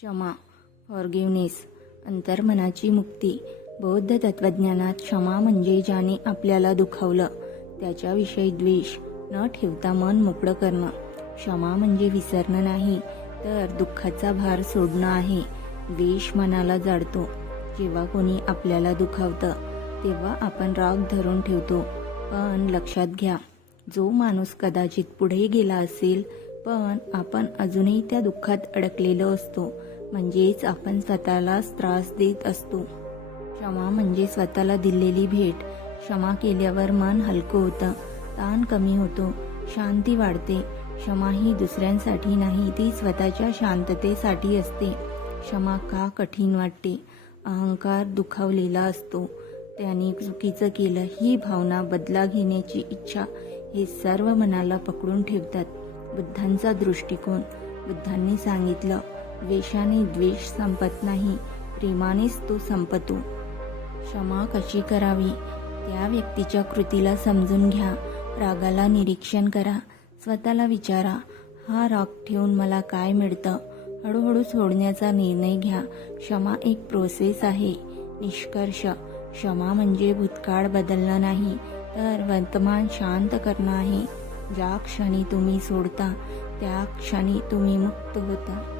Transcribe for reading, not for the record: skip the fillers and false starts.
क्षमा, फॉरगिव्हनेस, अंतर्मनाची मुक्ती. बौद्ध तत्त्वज्ञानात क्षमा म्हणजे ज्याने आपल्याला दुखावलं त्याच्याविषयी द्वेष न ठेवता मन मोकळं करणं. क्षमा म्हणजे विसरणं नाही, तर दुःखाचा भार सोडणं आहे. द्वेष मनाला जाळतो. जेव्हा कोणी आपल्याला दुखावतं तेव्हा आपण राग धरून ठेवतो. पण लक्षात घ्या, जो माणूस कदाचित पुढे गेला असेल, पण आपण अजूनही त्या दुःखात अडकलेलो असतो, म्हणजेच आपण स्वतःलाच त्रास देत असतो. क्षमा म्हणजे स्वतःला दिलेली भेट. क्षमा केल्यावर मन हलकं होतं, ताण कमी होतो, शांती वाढते. क्षमा ही दुसऱ्यांसाठी नाही, ती स्वतःच्या शांततेसाठी असते. क्षमा का कठीण वाटते? अहंकार दुखावलेला असतो, त्याने चुकीचं केलं ही भावना, बदला घेण्याची इच्छा, हे सर्व मनाला पकडून ठेवतात. बुद्धांचा दृष्टिकोन. बुद्धांनी सांगितलं, द्वेषाने द्वेष संपत नाही, प्रेमानेच तो संपतो. क्षमा कशी करावी? त्या व्यक्तीच्या कृतीला समजून घ्या. रागाला निरीक्षण करा. स्वतःला विचारा, हा राग ठेवून मला काय मिळतं? हळूहळू सोडण्याचा निर्णय घ्या. क्षमा एक प्रोसेस आहे. निष्कर्ष, क्षमा म्हणजे भूतकाळ बदलणं नाही, तर वर्तमान शांत करणं आहे. ज्या क्षणी तुम्ही सोडता त्या क्षणी तुम्ही मुक्त होता.